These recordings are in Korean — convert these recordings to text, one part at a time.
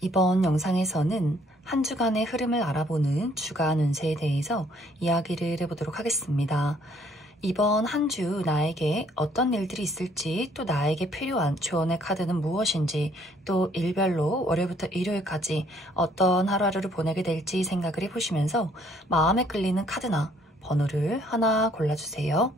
이번 영상에서는 한 주간의 흐름을 알아보는 주간 운세에 대해서 이야기를 해보도록 하겠습니다. 이번 한 주 나에게 어떤 일들이 있을지, 또 나에게 필요한 조언의 카드는 무엇인지, 또 일별로 월요일부터 일요일까지 어떤 하루하루를 보내게 될지 생각을 해보시면서 마음에 끌리는 카드나 번호를 하나 골라주세요.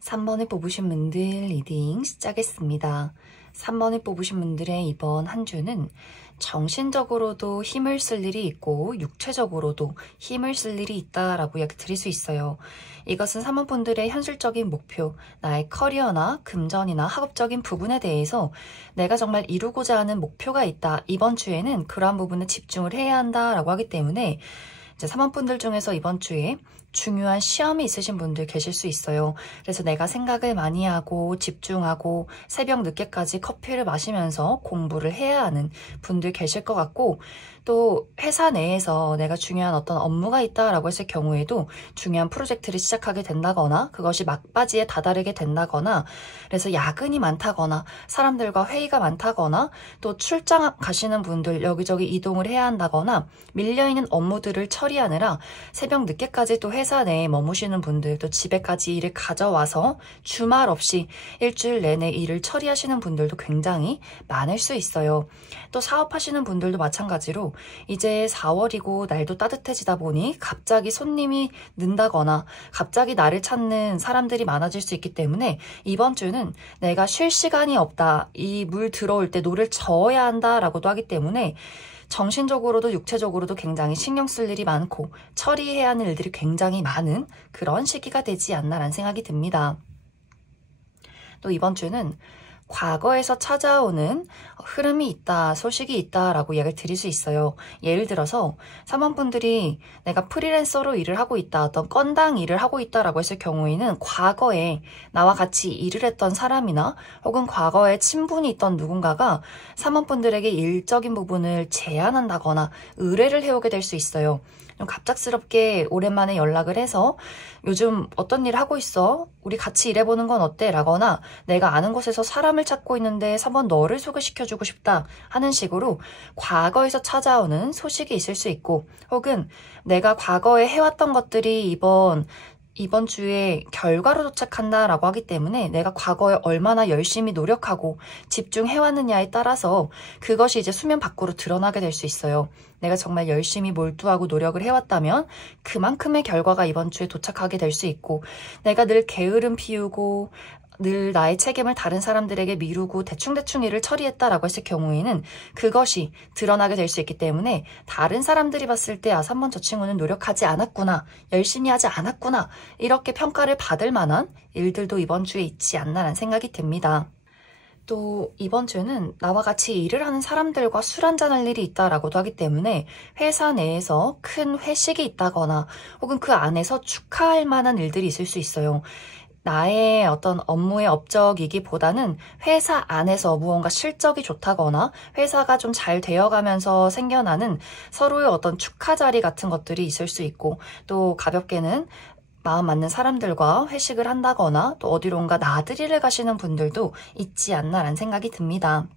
3번을 뽑으신 분들 리딩 시작하겠습니다. 3번을 뽑으신 분들의 이번 한 주는 정신적으로도 힘을 쓸 일이 있고 육체적으로도 힘을 쓸 일이 있다라고 이야기 드릴 수 있어요. 이것은 3번 분들의 현실적인 목표, 나의 커리어나 금전이나 학업적인 부분에 대해서 내가 정말 이루고자 하는 목표가 있다. 이번 주에는 그러한 부분에 집중을 해야 한다라고 하기 때문에 이제 3번 분들 중에서 이번 주에 중요한 시험이 있으신 분들 계실 수 있어요. 그래서 내가 생각을 많이 하고 집중하고 새벽 늦게까지 커피를 마시면서 공부를 해야 하는 분들 계실 것 같고, 또 회사 내에서 내가 중요한 어떤 업무가 있다라고 했을 경우에도 중요한 프로젝트를 시작하게 된다거나 그것이 막바지에 다다르게 된다거나, 그래서 야근이 많다거나 사람들과 회의가 많다거나 또 출장 가시는 분들 여기저기 이동을 해야 한다거나 밀려있는 업무들을 처리하느라 새벽 늦게까지 또 회사 내에 머무시는 분들, 또 집에까지 일을 가져와서 주말 없이 일주일 내내 일을 처리하시는 분들도 굉장히 많을 수 있어요. 또 사업하시는 분들도 마찬가지로 이제 4월이고 날도 따뜻해지다 보니 갑자기 손님이 는다거나 갑자기 나를 찾는 사람들이 많아질 수 있기 때문에 이번 주는 내가 쉴 시간이 없다, 이 물 들어올 때 노를 저어야 한다라고도 하기 때문에 정신적으로도 육체적으로도 굉장히 신경 쓸 일이 많고 처리해야 하는 일들이 굉장히 많은 그런 시기가 되지 않나라는 생각이 듭니다. 또 이번 주는 과거에서 찾아오는 흐름이 있다, 소식이 있다라고 이야기를 드릴 수 있어요. 예를 들어서 3번 분들이 내가 프리랜서로 일을 하고 있다, 어떤 건당 일을 하고 있다라고 했을 경우에는 과거에 나와 같이 일을 했던 사람이나 혹은 과거에 친분이 있던 누군가가 3번 분들에게 일적인 부분을 제안한다거나 의뢰를 해오게 될 수 있어요. 좀 갑작스럽게 오랜만에 연락을 해서 요즘 어떤 일 하고 있어? 우리 같이 일해보는 건 어때? 라거나 내가 아는 곳에서 사람을 찾고 있는데 3번 너를 소개시켜주고 싶다 하는 식으로 과거에서 찾아오는 소식이 있을 수 있고, 혹은 내가 과거에 해왔던 것들이 이번 주에 결과로 도착한다라고 하기 때문에 내가 과거에 얼마나 열심히 노력하고 집중해왔느냐에 따라서 그것이 이제 수면 밖으로 드러나게 될 수 있어요. 내가 정말 열심히 몰두하고 노력을 해왔다면 그만큼의 결과가 이번 주에 도착하게 될 수 있고, 내가 늘 게으름 피우고 늘 나의 책임을 다른 사람들에게 미루고 대충대충 일을 처리했다라고 했을 경우에는 그것이 드러나게 될 수 있기 때문에 다른 사람들이 봤을 때 3번 저 친구는 노력하지 않았구나, 열심히 하지 않았구나, 이렇게 평가를 받을 만한 일들도 이번 주에 있지 않나라는 생각이 듭니다. 또 이번 주는 나와 같이 일을 하는 사람들과 술 한잔할 일이 있다라고도 하기 때문에 회사 내에서 큰 회식이 있다거나 혹은 그 안에서 축하할 만한 일들이 있을 수 있어요. 나의 어떤 업무의 업적이기보다는 회사 안에서 무언가 실적이 좋다거나 회사가 좀 잘 되어가면서 생겨나는 서로의 어떤 축하 자리 같은 것들이 있을 수 있고, 또 가볍게는 마음 맞는 사람들과 회식을 한다거나 또 어디론가 나들이를 가시는 분들도 있지 않나라는 생각이 듭니다.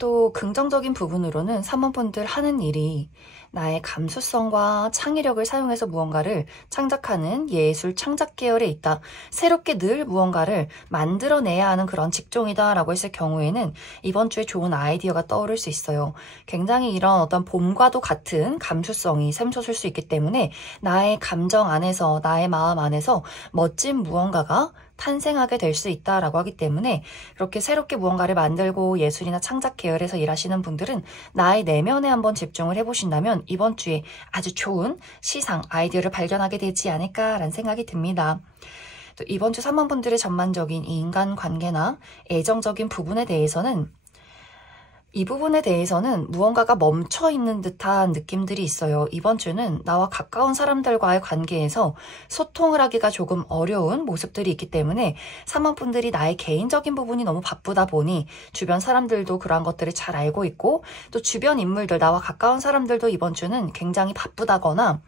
또 긍정적인 부분으로는 3번분들 하는 일이 나의 감수성과 창의력을 사용해서 무언가를 창작하는 예술 창작 계열에 있다. 새롭게 늘 무언가를 만들어내야 하는 그런 직종이다 라고 했을 경우에는 이번 주에 좋은 아이디어가 떠오를 수 있어요. 굉장히 이런 어떤 봄과도 같은 감수성이 샘솟을 수 있기 때문에 나의 감정 안에서, 나의 마음 안에서 멋진 무언가가 탄생하게 될 수 있다라고 하기 때문에 그렇게 새롭게 무언가를 만들고 예술이나 창작 계열에서 일하시는 분들은 나의 내면에 한번 집중을 해보신다면 이번 주에 아주 좋은 시상, 아이디어를 발견하게 되지 않을까라는 생각이 듭니다. 또 이번 주 3번분들의 전반적인 인간관계나 애정적인 부분에 대해서는 이 부분에 대해서는 무언가가 멈춰있는 듯한 느낌들이 있어요. 이번 주는 나와 가까운 사람들과의 관계에서 소통을 하기가 조금 어려운 모습들이 있기 때문에 3번분들이 나의 개인적인 부분이 너무 바쁘다 보니 주변 사람들도 그러한 것들을 잘 알고 있고 또 주변 인물들, 나와 가까운 사람들도 이번 주는 굉장히 바쁘다거나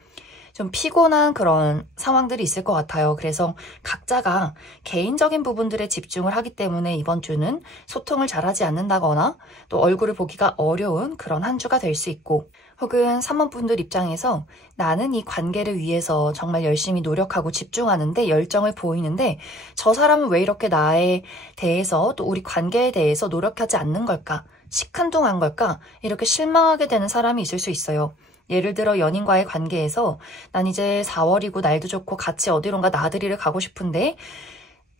좀 피곤한 그런 상황들이 있을 것 같아요. 그래서 각자가 개인적인 부분들에 집중을 하기 때문에 이번 주는 소통을 잘하지 않는다거나 또 얼굴을 보기가 어려운 그런 한 주가 될 수 있고 혹은 3번분들 입장에서 나는 이 관계를 위해서 정말 열심히 노력하고 집중하는데 열정을 보이는데 저 사람은 왜 이렇게 나에 대해서 또 우리 관계에 대해서 노력하지 않는 걸까? 시큰둥한 걸까? 이렇게 실망하게 되는 사람이 있을 수 있어요. 예를 들어 연인과의 관계에서 난 이제 4월이고 날도 좋고 같이 어디론가 나들이를 가고 싶은데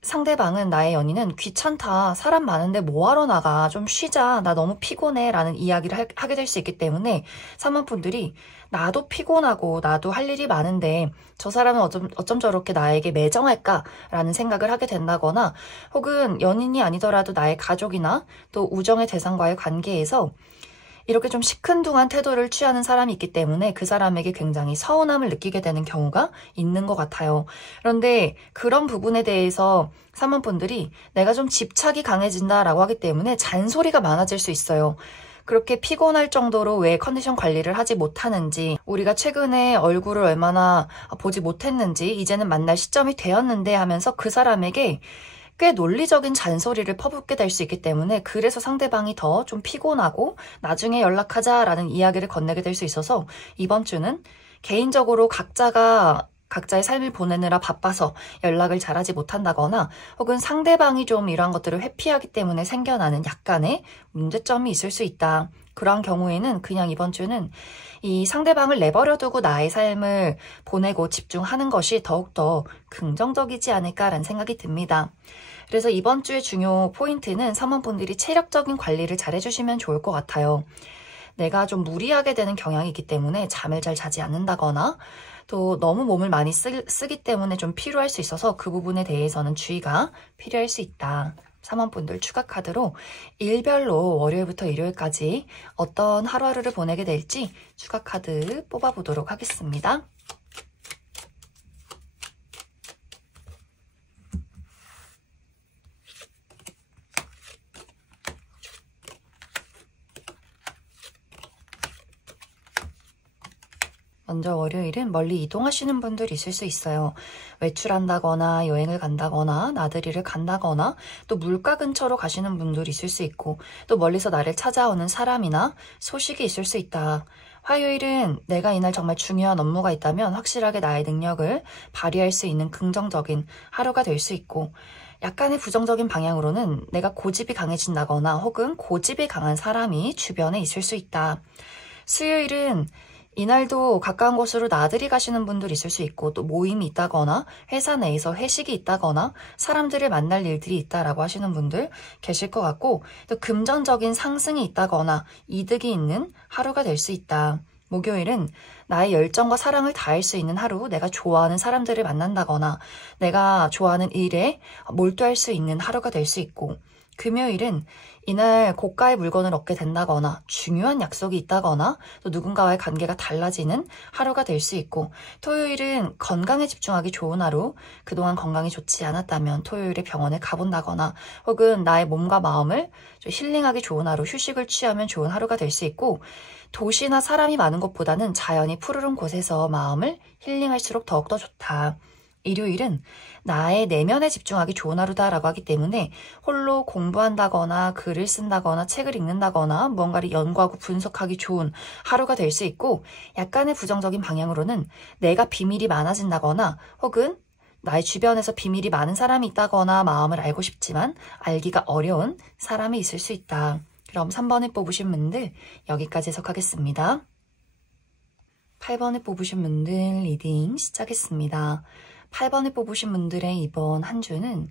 상대방은, 나의 연인은 귀찮다, 사람 많은데 뭐하러 나가, 좀 쉬자, 나 너무 피곤해 라는 이야기를 하게 될 수 있기 때문에 3번분들이 나도 피곤하고 나도 할 일이 많은데 저 사람은 어쩜 저렇게 나에게 매정할까 라는 생각을 하게 된다거나 혹은 연인이 아니더라도 나의 가족이나 또 우정의 대상과의 관계에서 이렇게 좀 시큰둥한 태도를 취하는 사람이 있기 때문에 그 사람에게 굉장히 서운함을 느끼게 되는 경우가 있는 것 같아요. 그런데 그런 부분에 대해서 3번분들이 내가 좀 집착이 강해진다라고 하기 때문에 잔소리가 많아질 수 있어요. 그렇게 피곤할 정도로 왜 컨디션 관리를 하지 못하는지, 우리가 최근에 얼굴을 얼마나 보지 못했는지, 이제는 만날 시점이 되었는데 하면서 그 사람에게 꽤 논리적인 잔소리를 퍼붓게 될 수 있기 때문에 그래서 상대방이 더 좀 피곤하고 나중에 연락하자라는 이야기를 건네게 될 수 있어서 이번 주는 개인적으로 각자의 삶을 보내느라 바빠서 연락을 잘하지 못한다거나 혹은 상대방이 좀 이러한 것들을 회피하기 때문에 생겨나는 약간의 문제점이 있을 수 있다. 그러한 경우에는 그냥 이번 주는 이 상대방을 내버려 두고 나의 삶을 보내고 집중하는 것이 더욱더 긍정적이지 않을까라는 생각이 듭니다. 그래서 이번 주의 중요 포인트는 3번분들이 체력적인 관리를 잘 해주시면 좋을 것 같아요. 내가 좀 무리하게 되는 경향이 있기 때문에 잠을 잘 자지 않는다거나 또 너무 몸을 많이 쓰기 때문에 좀 피로할 수 있어서 그 부분에 대해서는 주의가 필요할 수 있다. 3번분들 추가 카드로 일별로 월요일부터 일요일까지 어떤 하루하루를 보내게 될지 추가 카드 뽑아보도록 하겠습니다. 먼저 월요일은 멀리 이동하시는 분들이 있을 수 있어요. 외출한다거나 여행을 간다거나 나들이를 간다거나 또 물가 근처로 가시는 분들이 있을 수 있고 또 멀리서 나를 찾아오는 사람이나 소식이 있을 수 있다. 화요일은 내가 이날 정말 중요한 업무가 있다면 확실하게 나의 능력을 발휘할 수 있는 긍정적인 하루가 될 수 있고 약간의 부정적인 방향으로는 내가 고집이 강해진다거나 혹은 고집이 강한 사람이 주변에 있을 수 있다. 수요일은 이날도 가까운 곳으로 나들이 가시는 분들이 있을 수 있고 또 모임이 있다거나 회사 내에서 회식이 있다거나 사람들을 만날 일들이 있다라고 하시는 분들 계실 것 같고 또 금전적인 상승이 있다거나 이득이 있는 하루가 될 수 있다. 목요일은 나의 열정과 사랑을 다할 수 있는 하루, 내가 좋아하는 사람들을 만난다거나 내가 좋아하는 일에 몰두할 수 있는 하루가 될 수 있고 금요일은 이날 고가의 물건을 얻게 된다거나 중요한 약속이 있다거나 또 누군가와의 관계가 달라지는 하루가 될 수 있고 토요일은 건강에 집중하기 좋은 하루, 그동안 건강이 좋지 않았다면 토요일에 병원에 가본다거나 혹은 나의 몸과 마음을 좀 힐링하기 좋은 하루, 휴식을 취하면 좋은 하루가 될 수 있고 도시나 사람이 많은 곳보다는 자연이 푸르른 곳에서 마음을 힐링할수록 더욱더 좋다. 일요일은 나의 내면에 집중하기 좋은 하루다라고 하기 때문에 홀로 공부한다거나 글을 쓴다거나 책을 읽는다거나 무언가를 연구하고 분석하기 좋은 하루가 될 수 있고, 약간의 부정적인 방향으로는 내가 비밀이 많아진다거나 혹은 나의 주변에서 비밀이 많은 사람이 있다거나 마음을 알고 싶지만 알기가 어려운 사람이 있을 수 있다. 그럼 3번을 뽑으신 분들 여기까지 해석하겠습니다. 8번을 뽑으신 분들 리딩 시작했습니다. 8번을 뽑으신 분들의 이번 한 주는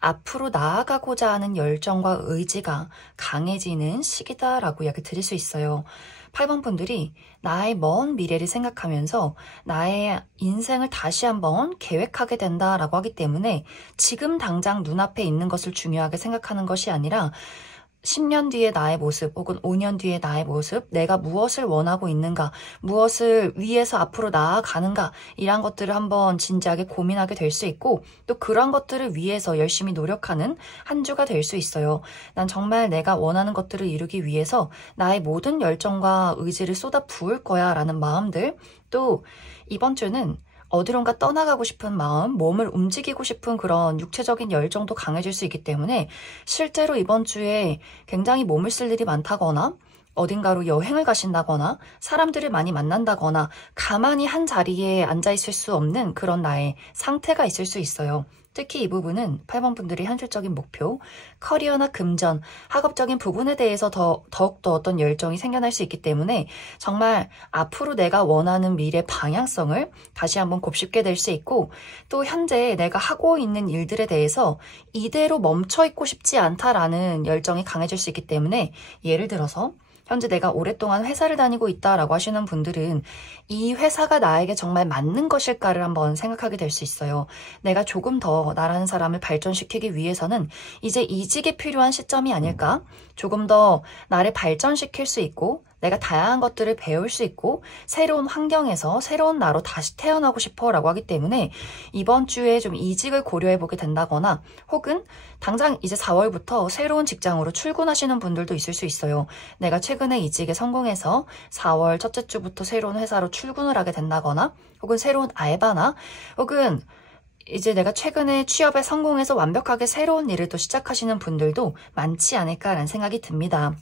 앞으로 나아가고자 하는 열정과 의지가 강해지는 시기다라고 이야기 드릴 수 있어요. 8번 분들이 나의 먼 미래를 생각하면서 나의 인생을 다시 한번 계획하게 된다라고 하기 때문에 지금 당장 눈앞에 있는 것을 중요하게 생각하는 것이 아니라 10년 뒤의 나의 모습 혹은 5년 뒤의 나의 모습, 내가 무엇을 원하고 있는가, 무엇을 위해서 앞으로 나아가는가, 이런 것들을 한번 진지하게 고민하게 될 수 있고, 또 그런 것들을 위해서 열심히 노력하는 한 주가 될 수 있어요. 난 정말 내가 원하는 것들을 이루기 위해서 나의 모든 열정과 의지를 쏟아 부을 거야 라는 마음들, 또 이번 주는 어디론가 떠나가고 싶은 마음, 몸을 움직이고 싶은 그런 육체적인 열정도 강해질 수 있기 때문에 실제로 이번 주에 굉장히 몸을 쓸 일이 많다거나 어딘가로 여행을 가신다거나 사람들을 많이 만난다거나 가만히 한 자리에 앉아 있을 수 없는 그런 나의 상태가 있을 수 있어요. 특히 이 부분은 8번 분들의 현실적인 목표, 커리어나 금전, 학업적인 부분에 대해서 더욱더 어떤 열정이 생겨날 수 있기 때문에 정말 앞으로 내가 원하는 미래 방향성을 다시 한번 곱씹게 될 수 있고, 또 현재 내가 하고 있는 일들에 대해서 이대로 멈춰 있고 싶지 않다라는 열정이 강해질 수 있기 때문에, 예를 들어서 현재 내가 오랫동안 회사를 다니고 있다라고 하시는 분들은 이 회사가 나에게 정말 맞는 것일까를 한번 생각하게 될 수 있어요. 내가 조금 더 나라는 사람을 발전시키기 위해서는 이제 이직이 필요한 시점이 아닐까? 조금 더 나를 발전시킬 수 있고 내가 다양한 것들을 배울 수 있고 새로운 환경에서 새로운 나로 다시 태어나고 싶어 라고 하기 때문에 이번 주에 좀 이직을 고려해보게 된다거나 혹은 당장 이제 4월부터 새로운 직장으로 출근하시는 분들도 있을 수 있어요. 내가 최근에 이직에 성공해서 4월 첫째 주부터 새로운 회사로 출근을 하게 된다거나 혹은 새로운 알바나 혹은 이제 내가 최근에 취업에 성공해서 완벽하게 새로운 일을 또 시작하시는 분들도 많지 않을까라는 생각이 듭니다.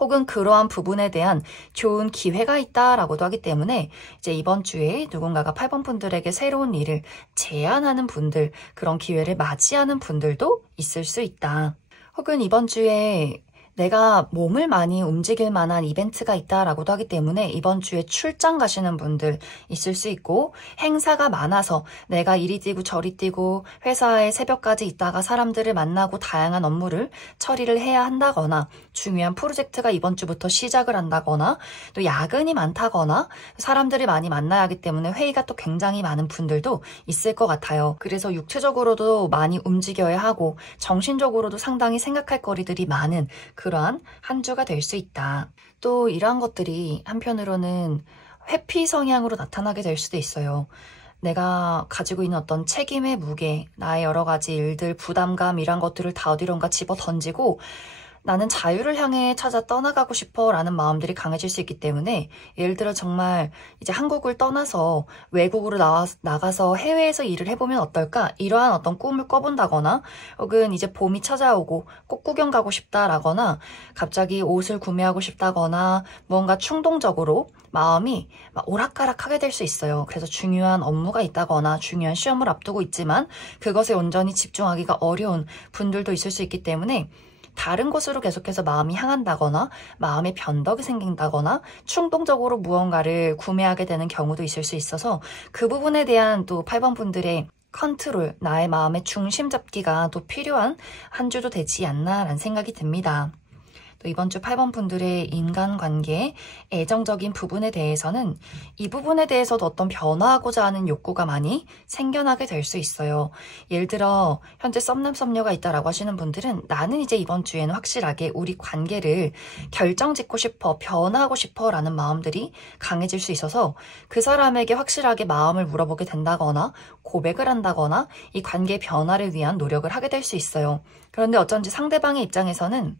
혹은 그러한 부분에 대한 좋은 기회가 있다라고도 하기 때문에 이제 이번 주에 누군가가 8번 분들에게 새로운 일을 제안하는 분들, 그런 기회를 맞이하는 분들도 있을 수 있다. 혹은 이번 주에 내가 몸을 많이 움직일 만한 이벤트가 있다라고도 하기 때문에 이번 주에 출장 가시는 분들 있을 수 있고, 행사가 많아서 내가 이리 뛰고 저리 뛰고 회사에 새벽까지 있다가 사람들을 만나고 다양한 업무를 처리를 해야 한다거나 중요한 프로젝트가 이번 주부터 시작을 한다거나 또 야근이 많다거나 사람들을 많이 만나야 하기 때문에 회의가 또 굉장히 많은 분들도 있을 것 같아요. 그래서 육체적으로도 많이 움직여야 하고 정신적으로도 상당히 생각할 거리들이 많은 그러한 한 주가 될 수 있다. 또 이러한 것들이 한편으로는 회피 성향으로 나타나게 될 수도 있어요. 내가 가지고 있는 어떤 책임의 무게, 나의 여러 가지 일들, 부담감 이런 것들을 다 어디론가 집어 던지고 나는 자유를 향해 찾아 떠나가고 싶어 라는 마음들이 강해질 수 있기 때문에, 예를 들어 정말 이제 한국을 떠나서 외국으로 나가서 해외에서 일을 해보면 어떨까? 이러한 어떤 꿈을 꿔본다거나 혹은 이제 봄이 찾아오고 꽃 구경 가고 싶다라거나 갑자기 옷을 구매하고 싶다거나 무언가 충동적으로 마음이 막 오락가락하게 될 수 있어요. 그래서 중요한 업무가 있다거나 중요한 시험을 앞두고 있지만 그것에 온전히 집중하기가 어려운 분들도 있을 수 있기 때문에 다른 곳으로 계속해서 마음이 향한다거나 마음의 변덕이 생긴다거나 충동적으로 무언가를 구매하게 되는 경우도 있을 수 있어서 그 부분에 대한 또 8번 분들의 컨트롤, 나의 마음의 중심 잡기가 또 필요한 한 주도 되지 않나라는 생각이 듭니다. 또 이번 주 8번 분들의 인간관계, 애정적인 부분에 대해서는 이 부분에 대해서도 어떤 변화하고자 하는 욕구가 많이 생겨나게 될 수 있어요. 예를 들어 현재 썸남 썸녀가 있다라고 하시는 분들은 나는 이제 이번 주에는 확실하게 우리 관계를 결정짓고 싶어, 변화하고 싶어 라는 마음들이 강해질 수 있어서 그 사람에게 확실하게 마음을 물어보게 된다거나 고백을 한다거나 이 관계 변화를 위한 노력을 하게 될 수 있어요. 그런데 어쩐지 상대방의 입장에서는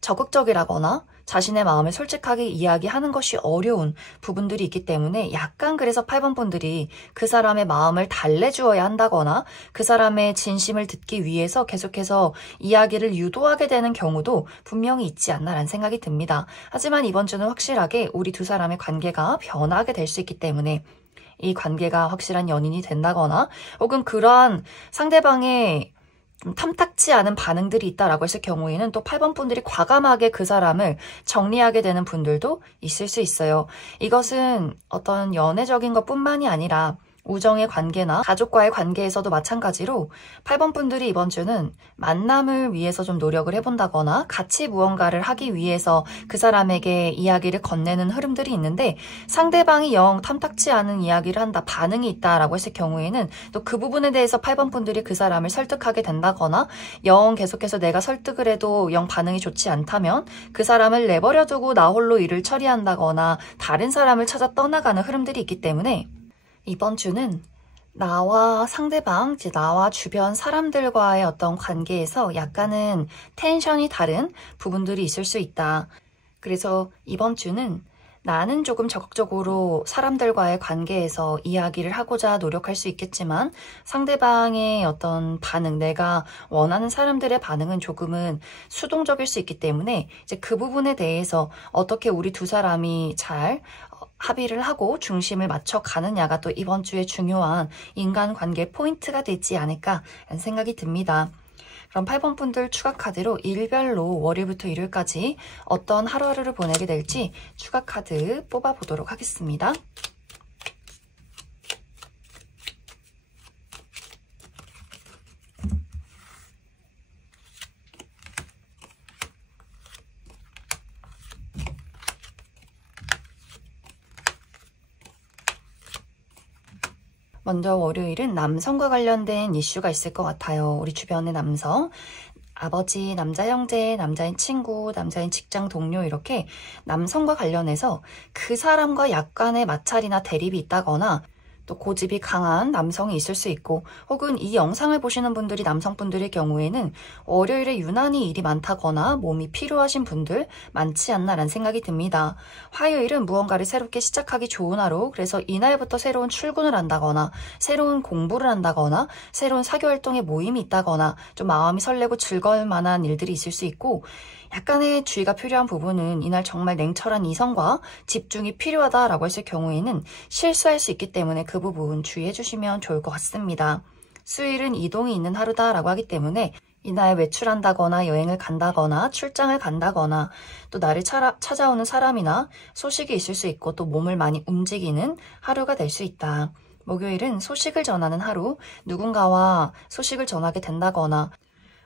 적극적이라거나 자신의 마음을 솔직하게 이야기하는 것이 어려운 부분들이 있기 때문에 약간 그래서 8번 분들이 그 사람의 마음을 달래주어야 한다거나 그 사람의 진심을 듣기 위해서 계속해서 이야기를 유도하게 되는 경우도 분명히 있지 않나라는 생각이 듭니다. 하지만 이번 주는 확실하게 우리 두 사람의 관계가 변하게 될 수 있기 때문에 이 관계가 확실한 연인이 된다거나 혹은 그러한 상대방의 좀 탐탁치 않은 반응들이 있다라고 했을 경우에는 또 8번 분들이 과감하게 그 사람을 정리하게 되는 분들도 있을 수 있어요. 이것은 어떤 연애적인 것뿐만이 아니라 우정의 관계나 가족과의 관계에서도 마찬가지로 8번 분들이 이번 주는 만남을 위해서 좀 노력을 해본다거나 같이 무언가를 하기 위해서 그 사람에게 이야기를 건네는 흐름들이 있는데 상대방이 영 탐탁치 않은 이야기를 한다, 반응이 있다라고 했을 경우에는 또 그 부분에 대해서 8번 분들이 그 사람을 설득하게 된다거나 영 계속해서 내가 설득을 해도 영 반응이 좋지 않다면 그 사람을 내버려두고 나 홀로 일을 처리한다거나 다른 사람을 찾아 떠나가는 흐름들이 있기 때문에 이번 주는 나와 상대방, 이제 나와 주변 사람들과의 어떤 관계에서 약간은 텐션이 다른 부분들이 있을 수 있다. 그래서 이번 주는 나는 조금 적극적으로 사람들과의 관계에서 이야기를 하고자 노력할 수 있겠지만 상대방의 어떤 반응, 내가 원하는 사람들의 반응은 조금은 수동적일 수 있기 때문에 이제 그 부분에 대해서 어떻게 우리 두 사람이 잘 합의를 하고 중심을 맞춰 가느냐가 또 이번 주에 중요한 인간관계 포인트가 되지 않을까 라는 생각이 듭니다. 그럼 8번 분들 추가 카드로 일별로 월요일부터 일요일까지 어떤 하루하루를 보내게 될지 추가 카드 뽑아보도록 하겠습니다. 먼저 월요일은 남성과 관련된 이슈가 있을 것 같아요. 우리 주변의 남성, 아버지, 남자 형제, 남자인 친구, 남자인 직장 동료 이렇게 남성과 관련해서 그 사람과 약간의 마찰이나 대립이 있다거나 또 고집이 강한 남성이 있을 수 있고 혹은 이 영상을 보시는 분들이 남성분들의 경우에는 월요일에 유난히 일이 많다거나 몸이 필요하신 분들 많지 않나라는 생각이 듭니다. 화요일은 무언가를 새롭게 시작하기 좋은 하루, 그래서 이날부터 새로운 출근을 한다거나 새로운 공부를 한다거나 새로운 사교활동에 모임이 있다거나 좀 마음이 설레고 즐거울 만한 일들이 있을 수 있고 약간의 주의가 필요한 부분은 이날 정말 냉철한 이성과 집중이 필요하다라고 했을 경우에는 실수할 수 있기 때문에 그 부분 주의해 주시면 좋을 것 같습니다. 수요일은 이동이 있는 하루다라고 하기 때문에 이날 외출한다거나 여행을 간다거나 출장을 간다거나 또 나를 찾아오는 사람이나 소식이 있을 수 있고 또 몸을 많이 움직이는 하루가 될 수 있다. 목요일은 소식을 전하는 하루, 누군가와 소식을 전하게 된다거나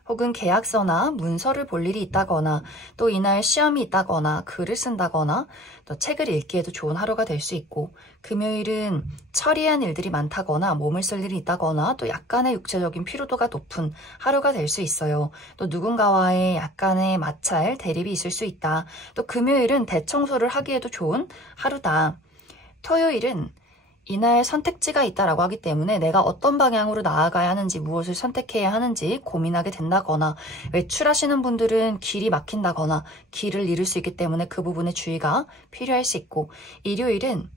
혹은 계약서나 문서를 볼 일이 있다거나 또 이날 시험이 있다거나 글을 쓴다거나 또 책을 읽기에도 좋은 하루가 될 수 있고 금요일은 처리한 일들이 많다거나 몸을 쓸 일이 있다거나 또 약간의 육체적인 피로도가 높은 하루가 될 수 있어요. 또 누군가와의 약간의 마찰, 대립이 있을 수 있다. 또 금요일은 대청소를 하기에도 좋은 하루다. 토요일은 이날 선택지가 있다라고 하기 때문에 내가 어떤 방향으로 나아가야 하는지 무엇을 선택해야 하는지 고민하게 된다거나 외출하시는 분들은 길이 막힌다거나 길을 잃을 수 있기 때문에 그 부분에 주의가 필요할 수 있고 일요일은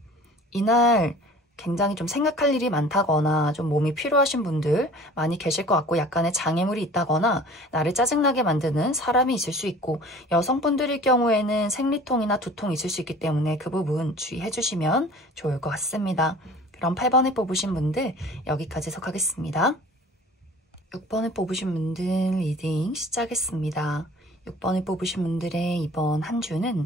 이날 굉장히 좀 생각할 일이 많다거나 좀 몸이 필요하신 분들 많이 계실 것 같고 약간의 장애물이 있다거나 나를 짜증나게 만드는 사람이 있을 수 있고 여성분들일 경우에는 생리통이나 두통이 있을 수 있기 때문에 그 부분 주의해 주시면 좋을 것 같습니다. 그럼 8번을 뽑으신 분들 여기까지 해석하겠습니다. 6번을 뽑으신 분들 리딩 시작했습니다. 6번을 뽑으신 분들의 이번 한 주는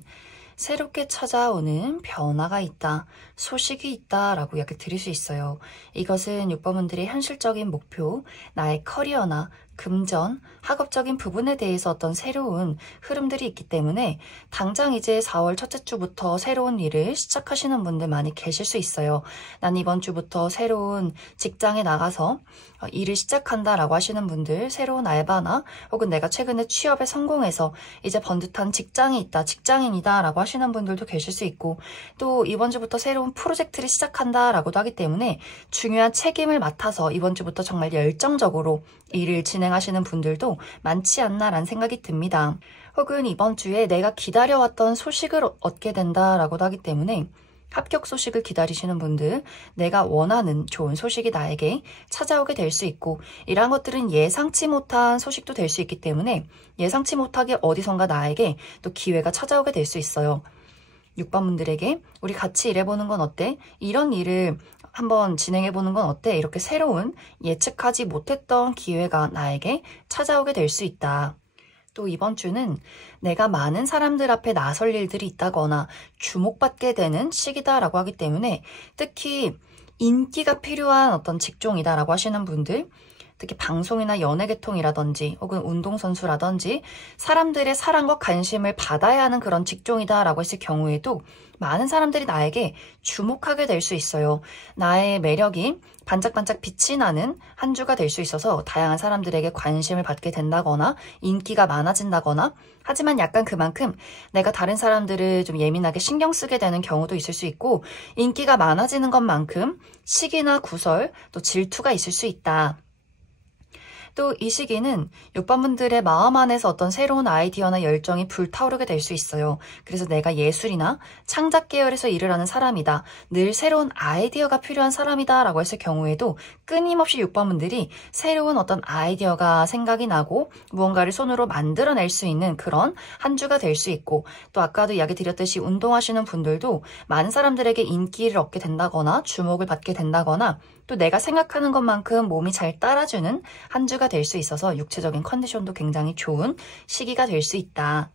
새롭게 찾아오는 변화가 있다, 소식이 있다 라고 이야기를 드릴 수 있어요. 이것은 6번 분들의 현실적인 목표, 나의 커리어나 금전, 학업적인 부분에 대해서 어떤 새로운 흐름들이 있기 때문에 당장 이제 4월 첫째 주부터 새로운 일을 시작하시는 분들 많이 계실 수 있어요. 난 이번 주부터 새로운 직장에 나가서 일을 시작한다라고 하시는 분들, 새로운 알바나 혹은 내가 최근에 취업에 성공해서 이제 번듯한 직장이 있다, 직장인이다 라고 하시는 분들도 계실 수 있고 또 이번 주부터 새로운 프로젝트를 시작한다라고도 하기 때문에 중요한 책임을 맡아서 이번 주부터 정말 열정적으로 일을 진행하시는 분들도 많지 않나라는 생각이 듭니다. 혹은 이번 주에 내가 기다려왔던 소식을 얻게 된다라고도 하기 때문에 합격 소식을 기다리시는 분들, 내가 원하는 좋은 소식이 나에게 찾아오게 될 수 있고, 이러한 것들은 예상치 못한 소식도 될 수 있기 때문에 예상치 못하게 어디선가 나에게 또 기회가 찾아오게 될 수 있어요. 6번 분들에게 우리 같이 일해보는 건 어때? 이런 일을 한번 진행해보는 건 어때? 이렇게 새로운 예측하지 못했던 기회가 나에게 찾아오게 될 수 있다. 또 이번 주는 내가 많은 사람들 앞에 나설 일들이 있다거나 주목받게 되는 시기다라고 하기 때문에 특히 인기가 필요한 어떤 직종이다라고 하시는 분들, 특히 방송이나 연예계통이라든지 혹은 운동선수라든지 사람들의 사랑과 관심을 받아야 하는 그런 직종이다라고 했을 경우에도 많은 사람들이 나에게 주목하게 될 수 있어요. 나의 매력이 반짝반짝 빛이 나는 한 주가 될 수 있어서 다양한 사람들에게 관심을 받게 된다거나 인기가 많아진다거나, 하지만 약간 그만큼 내가 다른 사람들을 좀 예민하게 신경 쓰게 되는 경우도 있을 수 있고, 인기가 많아지는 것만큼 시기나 구설 또 질투가 있을 수 있다. 또 이 시기는 6번 분들의 마음 안에서 어떤 새로운 아이디어나 열정이 불타오르게 될 수 있어요. 그래서 내가 예술이나 창작 계열에서 일을 하는 사람이다, 늘 새로운 아이디어가 필요한 사람이다 라고 했을 경우에도 끊임없이 6번 분들이 새로운 어떤 아이디어가 생각이 나고 무언가를 손으로 만들어낼 수 있는 그런 한 주가 될 수 있고, 또 아까도 이야기 드렸듯이 운동하시는 분들도 많은 사람들에게 인기를 얻게 된다거나 주목을 받게 된다거나, 또 내가 생각하는 것만큼 몸이 잘 따라주는 한 주가 될 수 있어서 육체적인 컨디션도 굉장히 좋은 시기가 될 수 있다.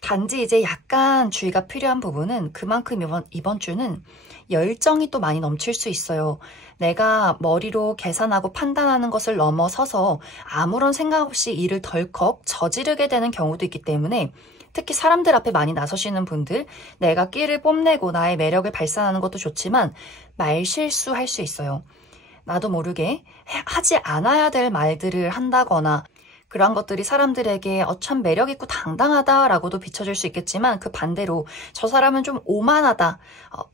단지 이제 약간 주의가 필요한 부분은 그만큼 이번 주는 열정이 또 많이 넘칠 수 있어요. 내가 머리로 계산하고 판단하는 것을 넘어서서 아무런 생각 없이 일을 덜컥 저지르게 되는 경우도 있기 때문에 특히 사람들 앞에 많이 나서시는 분들, 내가 끼를 뽐내고 나의 매력을 발산하는 것도 좋지만 말실수할 수 있어요. 나도 모르게 하지 않아야 될 말들을 한다거나, 그러한 것들이 사람들에게 참 매력있고 당당하다라고도 비춰질 수 있겠지만, 그 반대로 저 사람은 좀 오만하다,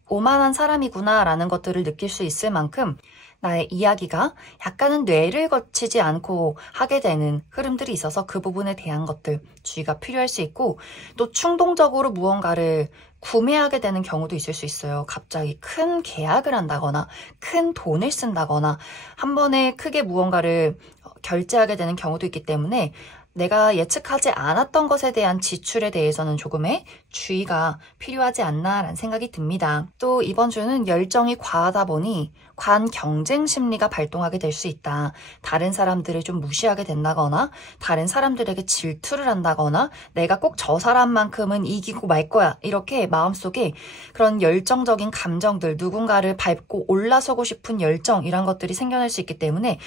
오만한 사람이구나 라는 것들을 느낄 수 있을 만큼 나의 이야기가 약간은 뇌를 거치지 않고 하게 되는 흐름들이 있어서 그 부분에 대한 것들 주의가 필요할 수 있고, 또 충동적으로 무언가를 구매하게 되는 경우도 있을 수 있어요. 갑자기 큰 계약을 한다거나 큰 돈을 쓴다거나 한 번에 크게 무언가를 결제하게 되는 경우도 있기 때문에 내가 예측하지 않았던 것에 대한 지출에 대해서는 조금의 주의가 필요하지 않나라는 생각이 듭니다. 또 이번 주는 열정이 과하다 보니 관경쟁 심리가 발동하게 될 수 있다. 다른 사람들을 좀 무시하게 된다거나 다른 사람들에게 질투를 한다거나 내가 꼭 저 사람만큼은 이기고 말 거야, 이렇게 마음속에 그런 열정적인 감정들, 누군가를 밟고 올라서고 싶은 열정, 이런 것들이 생겨날 수 있기 때문에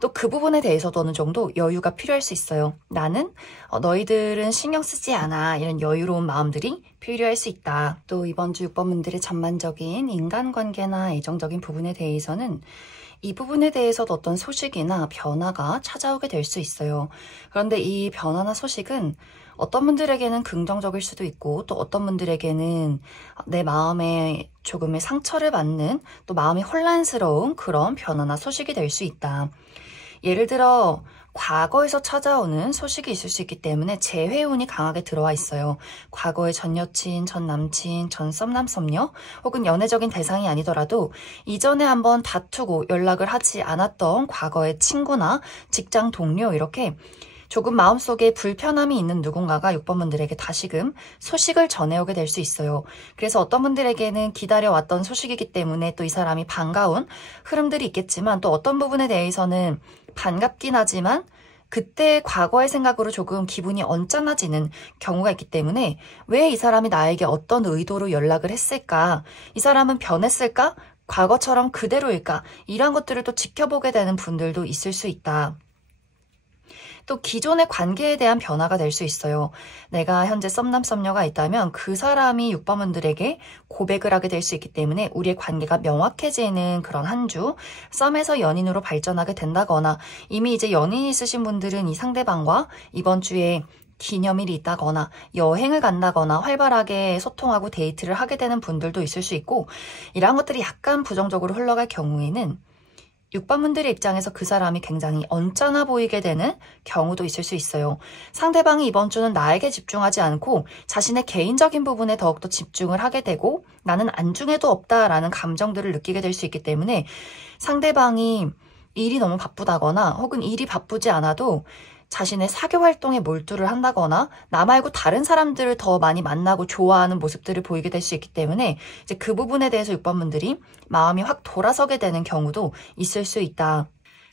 또 그 부분에 대해서도 어느 정도 여유가 필요할 수 있어요. 나는 너희들은 신경 쓰지 않아, 이런 여유로운 마음들이 필요할 수 있다. 또 이번 주 6번 분들의 전반적인 인간관계나 애정적인 부분에 대해서는 이 부분에 대해서도 어떤 소식이나 변화가 찾아오게 될 수 있어요. 그런데 이 변화나 소식은 어떤 분들에게는 긍정적일 수도 있고, 또 어떤 분들에게는 내 마음에 조금의 상처를 받는, 또 마음이 혼란스러운 그런 변화나 소식이 될 수 있다. 예를 들어 과거에서 찾아오는 소식이 있을 수 있기 때문에 재회운이 강하게 들어와 있어요. 과거의 전 여친, 전 남친, 전 썸남 썸녀, 혹은 연애적인 대상이 아니더라도 이전에 한번 다투고 연락을 하지 않았던 과거의 친구나 직장 동료, 이렇게 조금 마음속에 불편함이 있는 누군가가 6번 분들에게 다시금 소식을 전해오게 될 수 있어요. 그래서 어떤 분들에게는 기다려왔던 소식이기 때문에 또 이 사람이 반가운 흐름들이 있겠지만, 또 어떤 부분에 대해서는 반갑긴 하지만 그때 과거의 생각으로 조금 기분이 언짢아지는 경우가 있기 때문에 왜 이 사람이 나에게 어떤 의도로 연락을 했을까? 이 사람은 변했을까? 과거처럼 그대로일까? 이런 것들을 또 지켜보게 되는 분들도 있을 수 있다. 또 기존의 관계에 대한 변화가 될 수 있어요. 내가 현재 썸남 썸녀가 있다면 그 사람이 6번 분들에게 고백을 하게 될 수 있기 때문에 우리의 관계가 명확해지는 그런 한 주, 썸에서 연인으로 발전하게 된다거나, 이미 이제 연인이 있으신 분들은 이 상대방과 이번 주에 기념일이 있다거나 여행을 간다거나 활발하게 소통하고 데이트를 하게 되는 분들도 있을 수 있고, 이러한 것들이 약간 부정적으로 흘러갈 경우에는 6번분들의 입장에서 그 사람이 굉장히 언짢아 보이게 되는 경우도 있을 수 있어요. 상대방이 이번 주는 나에게 집중하지 않고 자신의 개인적인 부분에 더욱더 집중을 하게 되고 나는 안중에도 없다라는 감정들을 느끼게 될 수 있기 때문에 상대방이 일이 너무 바쁘다거나 혹은 일이 바쁘지 않아도 자신의 사교 활동에 몰두를 한다거나 나 말고 다른 사람들을 더 많이 만나고 좋아하는 모습들을 보이게 될 수 있기 때문에 이제 그 부분에 대해서 6번분들이 마음이 확 돌아서게 되는 경우도 있을 수 있다.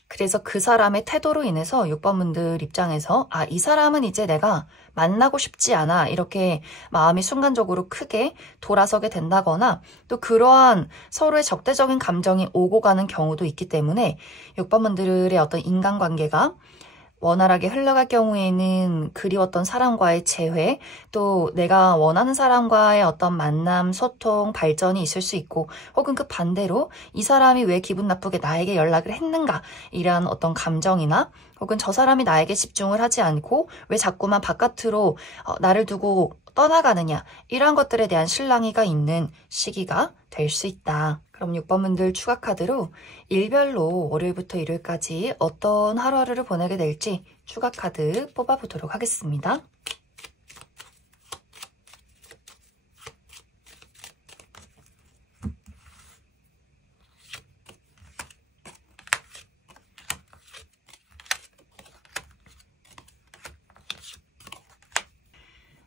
그래서 그 사람의 태도로 인해서 6번분들 입장에서 이 사람은 이제 내가 만나고 싶지 않아 이렇게 마음이 순간적으로 크게 돌아서게 된다거나 또 그러한 서로의 적대적인 감정이 오고 가는 경우도 있기 때문에 6번분들의 어떤 인간관계가 원활하게 흘러갈 경우에는 그리웠던 사람과의 재회, 또 내가 원하는 사람과의 어떤 만남, 소통, 발전이 있을 수 있고 혹은 그 반대로 이 사람이 왜 기분 나쁘게 나에게 연락을 했는가 이런 어떤 감정이나 혹은 저 사람이 나에게 집중을 하지 않고 왜 자꾸만 바깥으로 나를 두고 떠나가느냐 이러한 것들에 대한 실랑이가 있는 시기가 될 수 있다. 그럼 6번분들 추가 카드로 일별로 월요일부터 일요일까지 어떤 하루하루를 보내게 될지 추가 카드 뽑아보도록 하겠습니다.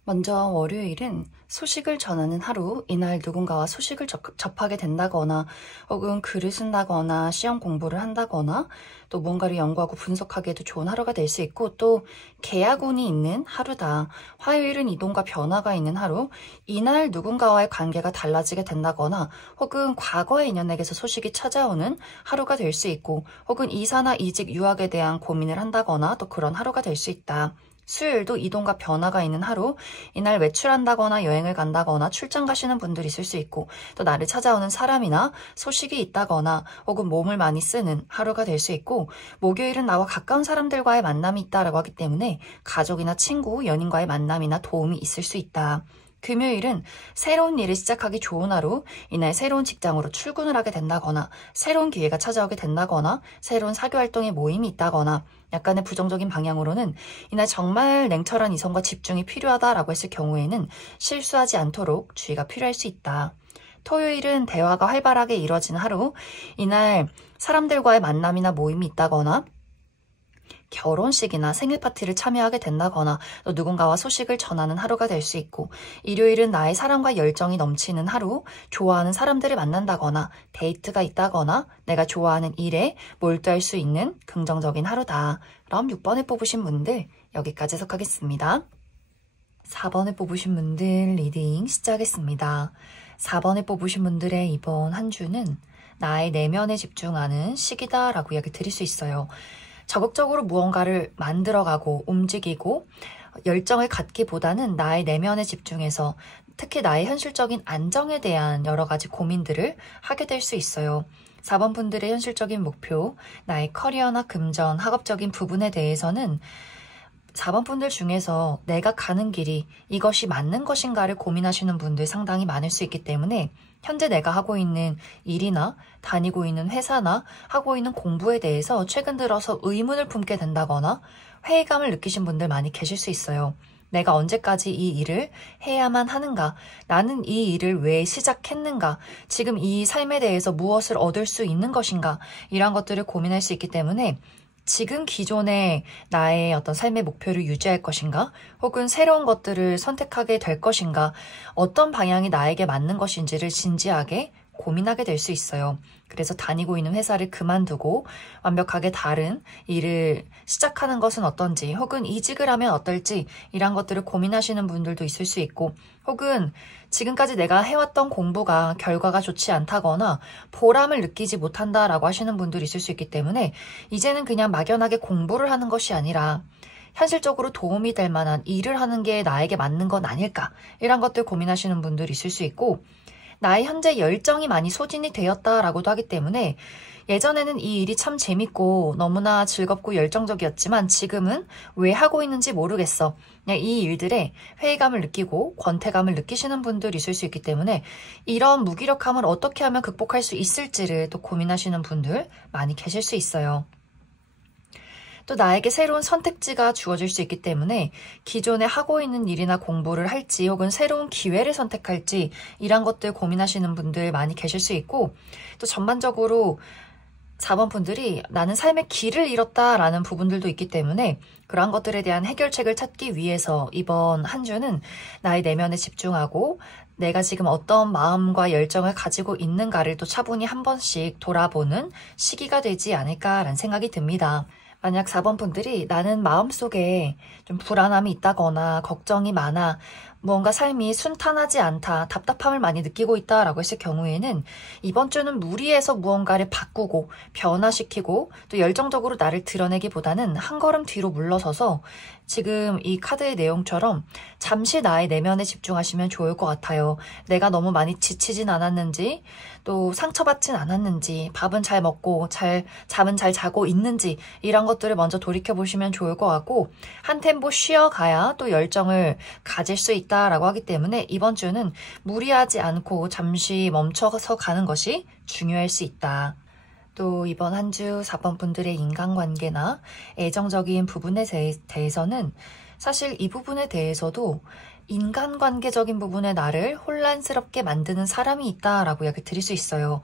먼저 월요일은 소식을 전하는 하루, 이날 누군가와 소식을 접하게 된다거나 혹은 글을 쓴다거나 시험 공부를 한다거나 또 뭔가를 연구하고 분석하기에도 좋은 하루가 될 수 있고 또 계약운이 있는 하루다. 화요일은 이동과 변화가 있는 하루, 이날 누군가와의 관계가 달라지게 된다거나 혹은 과거의 인연에게서 소식이 찾아오는 하루가 될 수 있고 혹은 이사나 이직, 유학에 대한 고민을 한다거나 또 그런 하루가 될 수 있다. 수요일도 이동과 변화가 있는 하루, 이날 외출한다거나 여행을 간다거나 출장 가시는 분들이 있을 수 있고 또 나를 찾아오는 사람이나 소식이 있다거나 혹은 몸을 많이 쓰는 하루가 될 수 있고 목요일은 나와 가까운 사람들과의 만남이 있다라고 하기 때문에 가족이나 친구, 연인과의 만남이나 도움이 있을 수 있다. 금요일은 새로운 일을 시작하기 좋은 하루, 이날 새로운 직장으로 출근을 하게 된다거나 새로운 기회가 찾아오게 된다거나 새로운 사교활동에 모임이 있다거나 약간의 부정적인 방향으로는 이날 정말 냉철한 이성과 집중이 필요하다라고 했을 경우에는 실수하지 않도록 주의가 필요할 수 있다. 토요일은 대화가 활발하게 이루어지는 하루, 이날 사람들과의 만남이나 모임이 있다거나 결혼식이나 생일 파티를 참여하게 된다거나 또 누군가와 소식을 전하는 하루가 될 수 있고 일요일은 나의 사랑과 열정이 넘치는 하루, 좋아하는 사람들을 만난다거나 데이트가 있다거나 내가 좋아하는 일에 몰두할 수 있는 긍정적인 하루다. 그럼 6번을 뽑으신 분들 여기까지 해석하겠습니다. 4번을 뽑으신 분들 리딩 시작하겠습니다. 4번을 뽑으신 분들의 이번 한 주는 나의 내면에 집중하는 시기다라고 이야기 드릴 수 있어요. 적극적으로 무언가를 만들어가고 움직이고 열정을 갖기보다는 나의 내면에 집중해서 특히 나의 현실적인 안정에 대한 여러 가지 고민들을 하게 될 수 있어요. 4번 분들의 현실적인 목표, 나의 커리어나 금전, 학업적인 부분에 대해서는 4번 분들 중에서 내가 가는 길이 이것이 맞는 것인가를 고민하시는 분들 상당히 많을 수 있기 때문에 현재 내가 하고 있는 일이나 다니고 있는 회사나 하고 있는 공부에 대해서 최근 들어서 의문을 품게 된다거나 회의감을 느끼신 분들 많이 계실 수 있어요. 내가 언제까지 이 일을 해야만 하는가? 나는 이 일을 왜 시작했는가? 지금 이 삶에 대해서 무엇을 얻을 수 있는 것인가? 이런 것들을 고민할 수 있기 때문에 지금 기존의 나의 어떤 삶의 목표를 유지할 것인가? 혹은 새로운 것들을 선택하게 될 것인가? 어떤 방향이 나에게 맞는 것인지를 진지하게 고민하게 될 수 있어요. 그래서 다니고 있는 회사를 그만두고 완벽하게 다른 일을 시작하는 것은 어떤지 혹은 이직을 하면 어떨지 이런 것들을 고민하시는 분들도 있을 수 있고 혹은 지금까지 내가 해왔던 공부가 결과가 좋지 않다거나 보람을 느끼지 못한다라고 하시는 분들이 있을 수 있기 때문에 이제는 그냥 막연하게 공부를 하는 것이 아니라 현실적으로 도움이 될 만한 일을 하는 게 나에게 맞는 건 아닐까 이런 것들 고민하시는 분들이 있을 수 있고 나의 현재 열정이 많이 소진이 되었다라고도 하기 때문에 예전에는 이 일이 참 재밌고 너무나 즐겁고 열정적이었지만 지금은 왜 하고 있는지 모르겠어. 그냥 이 일들에 회의감을 느끼고 권태감을 느끼시는 분들이 있을 수 있기 때문에 이런 무기력함을 어떻게 하면 극복할 수 있을지를 또 고민하시는 분들 많이 계실 수 있어요. 또 나에게 새로운 선택지가 주어질 수 있기 때문에 기존에 하고 있는 일이나 공부를 할지 혹은 새로운 기회를 선택할지 이런 것들 고민하시는 분들 많이 계실 수 있고 또 전반적으로 4번 분들이 나는 삶의 길을 잃었다라는 부분들도 있기 때문에 그러한 것들에 대한 해결책을 찾기 위해서 이번 한 주는 나의 내면에 집중하고 내가 지금 어떤 마음과 열정을 가지고 있는가를 또 차분히 한 번씩 돌아보는 시기가 되지 않을까라는 생각이 듭니다. 만약 4번 분들이 나는 마음속에 좀 불안함이 있다거나 걱정이 많아 무언가 삶이 순탄하지 않다, 답답함을 많이 느끼고 있다라고 했을 경우에는 이번 주는 무리해서 무언가를 바꾸고 변화시키고 또 열정적으로 나를 드러내기보다는 한 걸음 뒤로 물러서서 지금 이 카드의 내용처럼 잠시 나의 내면에 집중하시면 좋을 것 같아요. 내가 너무 많이 지치진 않았는지 또 상처받진 않았는지 밥은 잘 먹고 잠은 잘 자고 있는지 이런 것들을 먼저 돌이켜보시면 좋을 것 같고 한 템포 쉬어가야 또 열정을 가질 수 있다라고 하기 때문에 이번 주는 무리하지 않고 잠시 멈춰서 가는 것이 중요할 수 있다. 또 이번 한 주 4번 분들의 인간관계나 애정적인 부분에 대해서는 사실 이 부분에 대해서도 인간관계적인 부분에 나를 혼란스럽게 만드는 사람이 있다라고 이야기 드릴 수 있어요.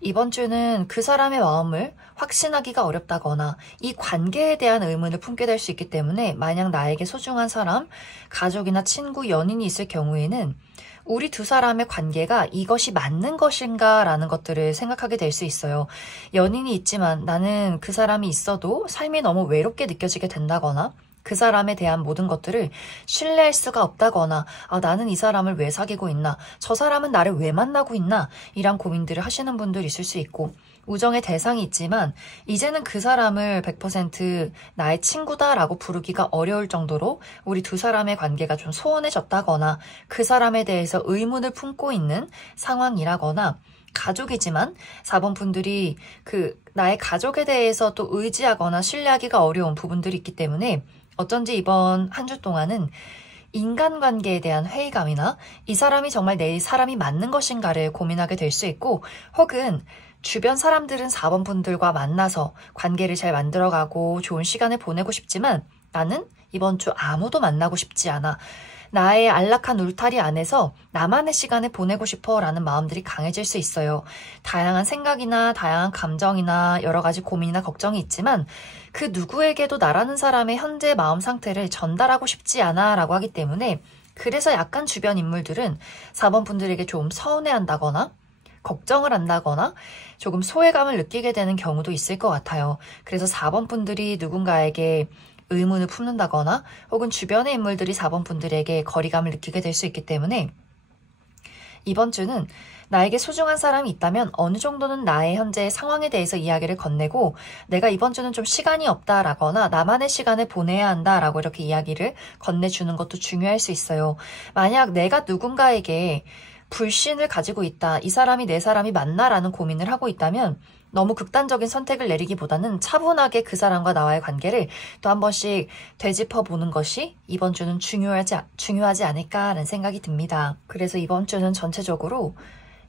이번 주는 그 사람의 마음을 확신하기가 어렵다거나 이 관계에 대한 의문을 품게 될 수 있기 때문에 만약 나에게 소중한 사람, 가족이나 친구, 연인이 있을 경우에는 우리 두 사람의 관계가 이것이 맞는 것인가 라는 것들을 생각하게 될 수 있어요. 연인이 있지만 나는 그 사람이 있어도 삶이 너무 외롭게 느껴지게 된다거나 그 사람에 대한 모든 것들을 신뢰할 수가 없다거나 나는 이 사람을 왜 사귀고 있나 저 사람은 나를 왜 만나고 있나 이런 고민들을 하시는 분들 있을 수 있고 우정의 대상이 있지만 이제는 그 사람을 100% 나의 친구다라고 부르기가 어려울 정도로 우리 두 사람의 관계가 좀 소원해졌다거나 그 사람에 대해서 의문을 품고 있는 상황이라거나 가족이지만 4번 분들이 나의 가족에 대해서 또 의지하거나 신뢰하기가 어려운 부분들이 있기 때문에 어쩐지 이번 한 주 동안은 인간관계에 대한 회의감이나 이 사람이 정말 내 사람이 맞는 것인가를 고민하게 될 수 있고 혹은 주변 사람들은 4번 분들과 만나서 관계를 잘 만들어가고 좋은 시간을 보내고 싶지만 나는 이번 주 아무도 만나고 싶지 않아. 나의 안락한 울타리 안에서 나만의 시간을 보내고 싶어 라는 마음들이 강해질 수 있어요. 다양한 생각이나 다양한 감정이나 여러 가지 고민이나 걱정이 있지만 그 누구에게도 나라는 사람의 현재 마음 상태를 전달하고 싶지 않아 라고 하기 때문에 그래서 약간 주변 인물들은 4번 분들에게 좀 서운해한다거나 걱정을 한다거나 조금 소외감을 느끼게 되는 경우도 있을 것 같아요. 그래서 4번 분들이 누군가에게 의문을 품는다거나 혹은 주변의 인물들이 4번 분들에게 거리감을 느끼게 될 수 있기 때문에 이번 주는 나에게 소중한 사람이 있다면 어느 정도는 나의 현재 상황에 대해서 이야기를 건네고 내가 이번 주는 좀 시간이 없다라거나 나만의 시간을 보내야 한다라고 이렇게 이야기를 건네주는 것도 중요할 수 있어요. 만약 내가 누군가에게 불신을 가지고 있다. 이 사람이 내 사람이 맞나라는 고민을 하고 있다면 너무 극단적인 선택을 내리기보다는 차분하게 그 사람과 나와의 관계를 또 한 번씩 되짚어 보는 것이 이번 주는 중요하지 않을까라는 생각이 듭니다. 그래서 이번 주는 전체적으로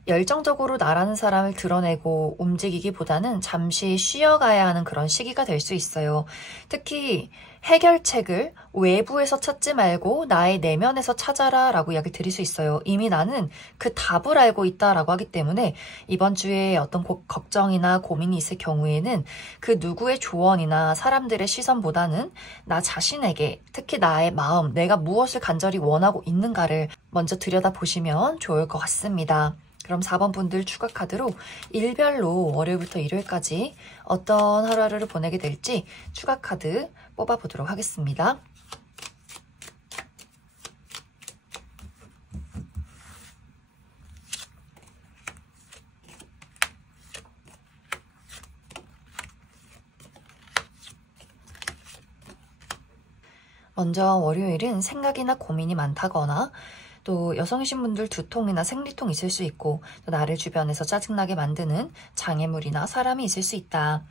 열정적으로 나라는 사람을 드러내고 움직이기보다는 잠시 쉬어가야 하는 그런 시기가 될 수 있어요. 특히 해결책을 외부에서 찾지 말고 나의 내면에서 찾아라 라고 이야기 드릴 수 있어요. 이미 나는 그 답을 알고 있다라고 하기 때문에 이번 주에 어떤 걱정이나 고민이 있을 경우에는 그 누구의 조언이나 사람들의 시선보다는 나 자신에게 특히 나의 마음, 내가 무엇을 간절히 원하고 있는가를 먼저 들여다보시면 좋을 것 같습니다. 그럼 4번 분들 추가 카드로 일별로 월요일부터 일요일까지 어떤 하루하루를 보내게 될지 추가 카드 뽑아보도록 하겠습니다. 먼저 월요일은 생각이나 고민이 많다거나 또 여성이신 분들 두통이나 생리통 있을 수 있고 또 나를 주변에서 짜증나게 만드는 장애물이나 사람이 있을 수 있다.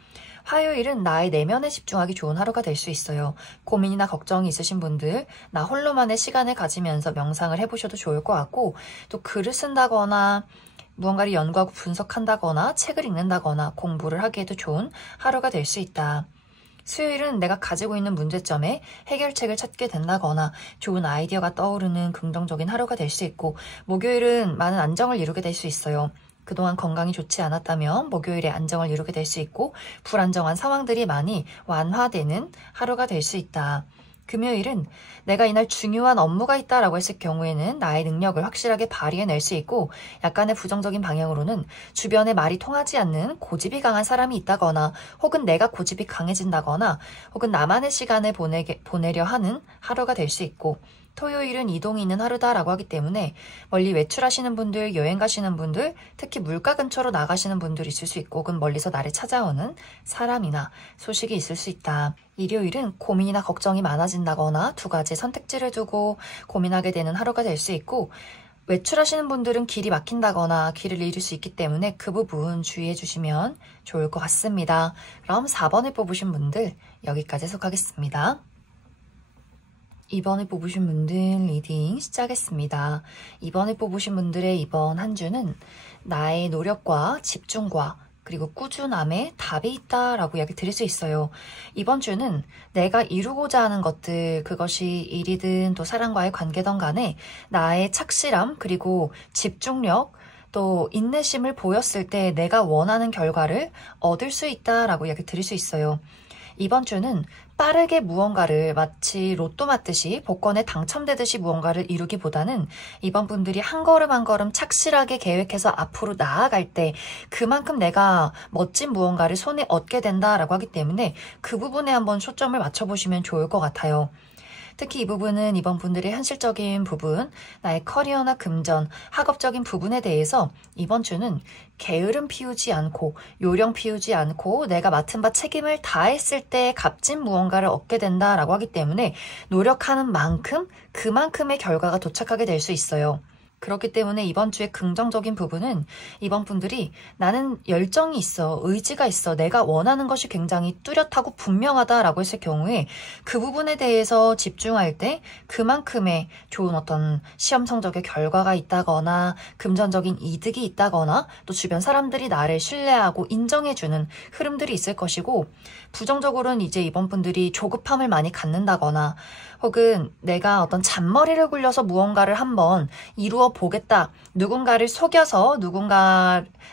화요일은 나의 내면에 집중하기 좋은 하루가 될 수 있어요. 고민이나 걱정이 있으신 분들, 나 홀로만의 시간을 가지면서 명상을 해보셔도 좋을 것 같고, 또 글을 쓴다거나 무언가를 연구하고 분석한다거나 책을 읽는다거나 공부를 하기에도 좋은 하루가 될 수 있다. 수요일은 내가 가지고 있는 문제점에 해결책을 찾게 된다거나 좋은 아이디어가 떠오르는 긍정적인 하루가 될 수 있고, 목요일은 많은 안정을 이루게 될 수 있어요. 그동안 건강이 좋지 않았다면 목요일에 안정을 이루게 될 수 있고, 불안정한 상황들이 많이 완화되는 하루가 될 수 있다. 금요일은 내가 이날 중요한 업무가 있다라고 했을 경우에는 나의 능력을 확실하게 발휘해낼 수 있고, 약간의 부정적인 방향으로는 주변에 말이 통하지 않는 고집이 강한 사람이 있다거나, 혹은 내가 고집이 강해진다거나, 혹은 나만의 시간을 보내려 하는 하루가 될 수 있고, 토요일은 이동이 있는 하루다라고 하기 때문에 멀리 외출하시는 분들, 여행 가시는 분들, 특히 물가 근처로 나가시는 분들 있을 수 있고, 혹은 멀리서 나를 찾아오는 사람이나 소식이 있을 수 있다. 일요일은 고민이나 걱정이 많아진다거나 두 가지 선택지를 두고 고민하게 되는 하루가 될 수 있고, 외출하시는 분들은 길이 막힌다거나 길을 잃을 수 있기 때문에 그 부분 주의해 주시면 좋을 것 같습니다. 그럼 4번을 뽑으신 분들 여기까지 해석하겠습니다. 2번을 뽑으신 분들 리딩 시작하겠습니다. 2번을 뽑으신 분들의 이번 한 주는 나의 노력과 집중과 그리고 꾸준함에 답이 있다라고 이야기 드릴 수 있어요. 이번 주는 내가 이루고자 하는 것들, 그것이 일이든 또 사람과의 관계든 간에 나의 착실함 그리고 집중력 또 인내심을 보였을 때 내가 원하는 결과를 얻을 수 있다라고 이야기 드릴 수 있어요. 이번 주는 빠르게 무언가를 마치 로또 맞듯이 복권에 당첨되듯이 무언가를 이루기보다는 이번 분들이 한 걸음 한 걸음 착실하게 계획해서 앞으로 나아갈 때 그만큼 내가 멋진 무언가를 손에 얻게 된다라고 하기 때문에 그 부분에 한번 초점을 맞춰보시면 좋을 것 같아요. 특히 이 부분은 이번 분들의 현실적인 부분, 나의 커리어나 금전, 학업적인 부분에 대해서 이번 주는 게으름 피우지 않고 요령 피우지 않고 내가 맡은 바 책임을 다했을 때 값진 무언가를 얻게 된다라고 하기 때문에 노력하는 만큼 그만큼의 결과가 도착하게 될 수 있어요. 그렇기 때문에 이번 주의 긍정적인 부분은 이번 분들이 나는 열정이 있어, 의지가 있어, 내가 원하는 것이 굉장히 뚜렷하고 분명하다라고 했을 경우에 그 부분에 대해서 집중할 때 그만큼의 좋은 어떤 시험 성적의 결과가 있다거나 금전적인 이득이 있다거나 또 주변 사람들이 나를 신뢰하고 인정해주는 흐름들이 있을 것이고, 부정적으로는 이제 이번 분들이 조급함을 많이 갖는다거나 혹은 내가 어떤 잔머리를 굴려서 무언가를 한번 이루어 보겠다. 누군가를 속여서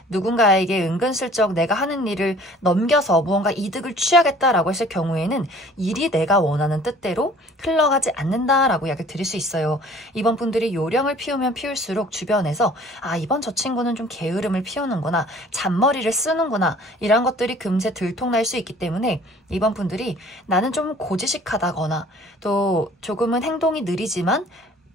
누군가에게 은근슬쩍 내가 하는 일을 넘겨서 무언가 이득을 취하겠다라고 했을 경우에는 일이 내가 원하는 뜻대로 흘러가지 않는다라고 이야기를 드릴 수 있어요. 이번 분들이 요령을 피우면 피울수록 주변에서 이번 저 친구는 좀 게으름을 피우는구나, 잔머리를 쓰는구나, 이런 것들이 금세 들통날 수 있기 때문에 이번 분들이 나는 좀 고지식하다거나 또 조금은 행동이 느리지만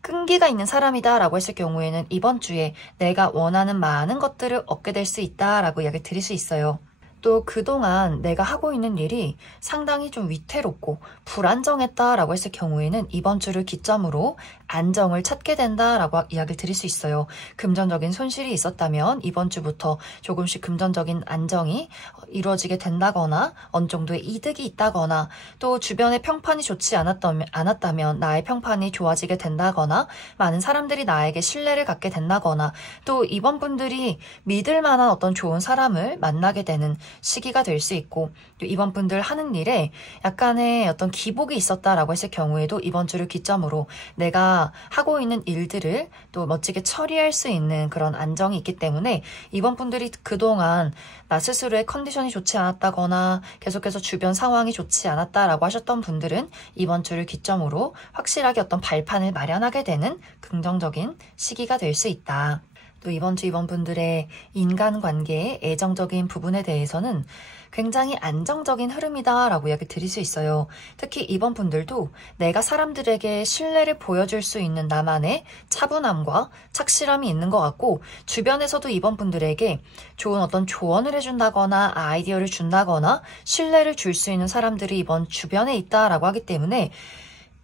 끈기가 있는 사람이다 라고 했을 경우에는 이번 주에 내가 원하는 많은 것들을 얻게 될 수 있다 라고 이야기를 드릴 수 있어요. 또 그동안 내가 하고 있는 일이 상당히 좀 위태롭고 불안정했다라고 했을 경우에는 이번 주를 기점으로 안정을 찾게 된다라고 이야기를 드릴 수 있어요. 금전적인 손실이 있었다면 이번 주부터 조금씩 금전적인 안정이 이루어지게 된다거나 어느 정도의 이득이 있다거나 또 주변의 평판이 좋지 않았다면 나의 평판이 좋아지게 된다거나 많은 사람들이 나에게 신뢰를 갖게 된다거나 또 이번 분들이 믿을 만한 어떤 좋은 사람을 만나게 되는 시기가 될 수 있고, 또 이번 분들 하는 일에 약간의 어떤 기복이 있었다라고 했을 경우에도 이번 주를 기점으로 내가 하고 있는 일들을 또 멋지게 처리할 수 있는 그런 안정이 있기 때문에 이번 분들이 그동안 나 스스로의 컨디션이 좋지 않았다거나 계속해서 주변 상황이 좋지 않았다라고 하셨던 분들은 이번 주를 기점으로 확실하게 어떤 발판을 마련하게 되는 긍정적인 시기가 될 수 있다. 또 이번 주 이번 분들의 인간관계의 애정적인 부분에 대해서는 굉장히 안정적인 흐름이다 라고 이야기 드릴 수 있어요. 특히 이번 분들도 내가 사람들에게 신뢰를 보여줄 수 있는 나만의 차분함과 착실함이 있는 것 같고, 주변에서도 이번 분들에게 좋은 어떤 조언을 해준다거나 아이디어를 준다거나 신뢰를 줄 수 있는 사람들이 이번 주변에 있다라고 하기 때문에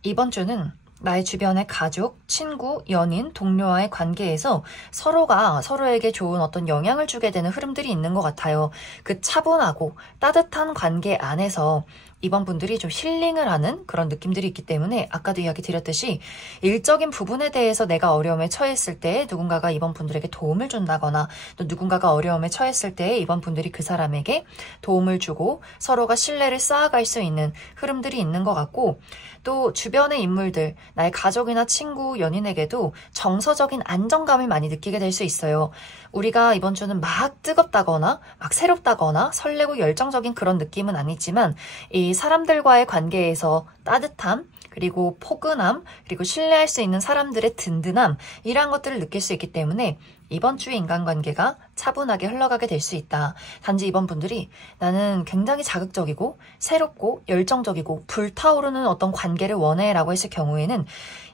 이번 주는 나의 주변의 가족, 친구, 연인, 동료와의 관계에서 서로가 서로에게 좋은 어떤 영향을 주게 되는 흐름들이 있는 것 같아요. 그 차분하고 따뜻한 관계 안에서 이번 분들이 좀 힐링을 하는 그런 느낌들이 있기 때문에 아까도 이야기 드렸듯이 일적인 부분에 대해서 내가 어려움에 처했을 때 누군가가 이번 분들에게 도움을 준다거나 또 누군가가 어려움에 처했을 때 이번 분들이 그 사람에게 도움을 주고 서로가 신뢰를 쌓아갈 수 있는 흐름들이 있는 것 같고 또 주변의 인물들, 나의 가족이나 친구, 연인에게도 정서적인 안정감을 많이 느끼게 될 수 있어요. 우리가 이번 주는 막 뜨겁다거나 막 새롭다거나 설레고 열정적인 그런 느낌은 아니지만 이 사람들과의 관계에서 따뜻함, 그리고 포근함, 그리고 신뢰할 수 있는 사람들의 든든함 이러한 것들을 느낄 수 있기 때문에 이번 주의 인간관계가 차분하게 흘러가게 될 수 있다. 단지 이번 분들이 나는 굉장히 자극적이고 새롭고 열정적이고 불타오르는 어떤 관계를 원해 라고 했을 경우에는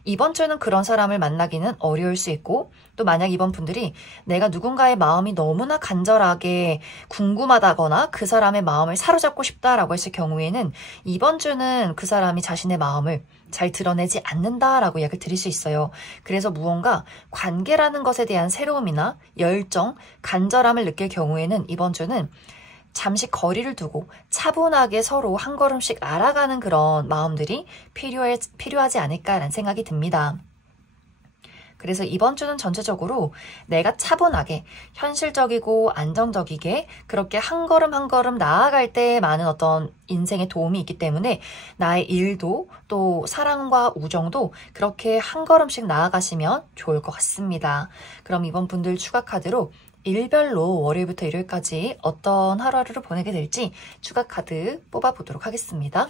이번 주는 그런 사람을 만나기는 어려울 수 있고 또 만약 이번 분들이 내가 누군가의 마음이 너무나 간절하게 궁금하다거나 그 사람의 마음을 사로잡고 싶다라고 했을 경우에는 이번 주는 그 사람이 자신의 마음을 잘 드러내지 않는다라고 이야기를 드릴 수 있어요. 그래서 무언가 관계라는 것에 대한 새로움이나 열정, 간절함을 느낄 경우에는 이번 주는 잠시 거리를 두고 차분하게 서로 한 걸음씩 알아가는 그런 마음들이 필요하지 않을까라는 생각이 듭니다. 그래서 이번 주는 전체적으로 내가 차분하게 현실적이고 안정적이게 그렇게 한 걸음 한 걸음 나아갈 때 많은 어떤 인생에 도움이 있기 때문에 나의 일도 또 사랑과 우정도 그렇게 한 걸음씩 나아가시면 좋을 것 같습니다. 그럼 이번 분들 추가 카드로 일별로 월요일부터 일요일까지 어떤 하루하루를 보내게 될지 추가 카드 뽑아보도록 하겠습니다.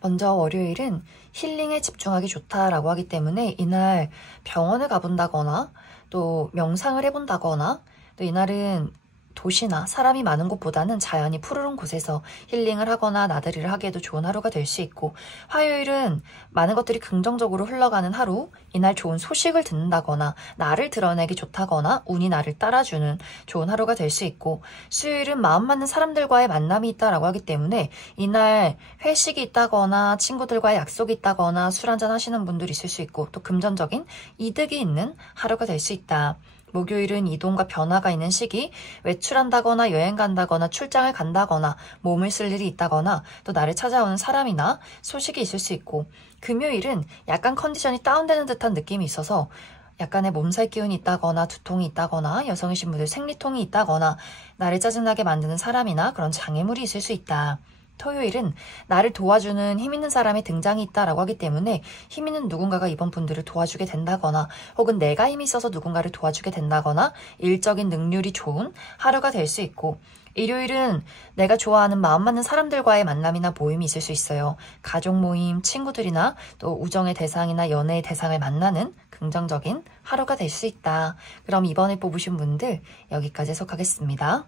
먼저 월요일은 힐링에 집중하기 좋다라고 하기 때문에 이날 병원을 가본다거나 또 명상을 해본다거나 또 이날은 도시나 사람이 많은 곳보다는 자연이 푸르른 곳에서 힐링을 하거나 나들이를 하기에도 좋은 하루가 될 수 있고 화요일은 많은 것들이 긍정적으로 흘러가는 하루, 이날 좋은 소식을 듣는다거나 나를 드러내기 좋다거나 운이 나를 따라주는 좋은 하루가 될 수 있고 수요일은 마음 맞는 사람들과의 만남이 있다라고 하기 때문에 이날 회식이 있다거나 친구들과의 약속이 있다거나 술 한잔 하시는 분들이 있을 수 있고 또 금전적인 이득이 있는 하루가 될 수 있다. 목요일은 이동과 변화가 있는 시기, 외출한다거나 여행 간다거나 출장을 간다거나 몸을 쓸 일이 있다거나 또 나를 찾아오는 사람이나 소식이 있을 수 있고 금요일은 약간 컨디션이 다운되는 듯한 느낌이 있어서 약간의 몸살 기운이 있다거나 두통이 있다거나 여성이신 분들 생리통이 있다거나 나를 짜증나게 만드는 사람이나 그런 장애물이 있을 수 있다. 토요일은 나를 도와주는 힘 있는 사람의 등장이 있다라고 하기 때문에 힘 있는 누군가가 이번 분들을 도와주게 된다거나 혹은 내가 힘이 있어서 누군가를 도와주게 된다거나 일적인 능률이 좋은 하루가 될 수 있고 일요일은 내가 좋아하는 마음 맞는 사람들과의 만남이나 모임이 있을 수 있어요. 가족 모임, 친구들이나 또 우정의 대상이나 연애의 대상을 만나는 긍정적인 하루가 될 수 있다. 그럼 이번에 뽑으신 분들 여기까지 해석하겠습니다.